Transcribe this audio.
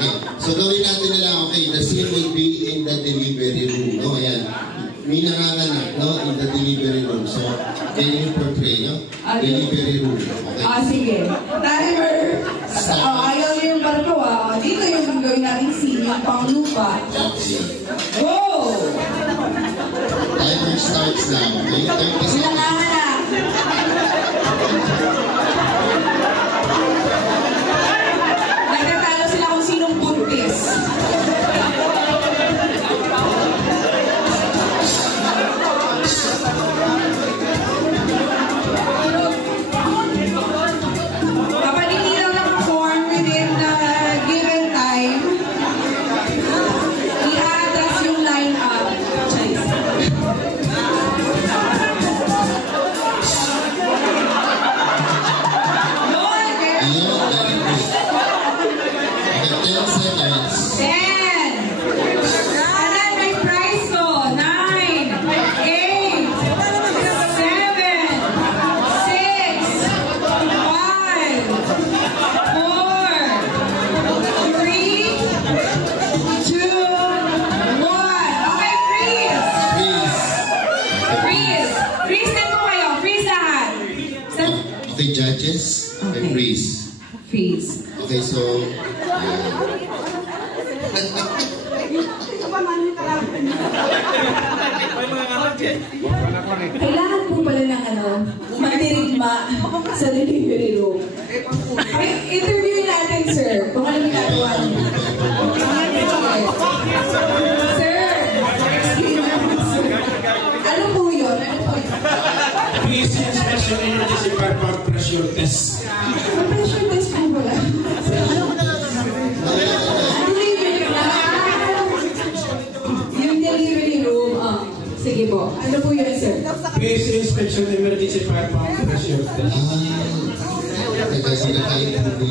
Okay. So gawin natin na lang, okay, the scene will be in the delivery room, no? Ayan. May nanganganak, no? In the delivery room. So, can you portray, no? Delivery room. Okay. Sige. Timer. Ayaw yung barko, dito yung gawin natin scene, yung panglupa. Okay. Go! Timer starts now, okay? 30 seconds. Nanganganak. Nagtatalo sila kung sinong buntis. Kapaninilaw ng corn within the given time. I-atas yung line up. Okay, judges, okay. And freeze. Freeze. Okay, so... Kailangan po pala ng magdirigma sa delivery room. Interviewin natin, sir, kung ano ginagawa niyo. Sir, ano po yun? Please inspection emergency department pressure test. Pressure test po ba? Yung delivery room, sige po. Ano po yun, sir? Please inspection emergency department pressure test. Nagkasila kayo po.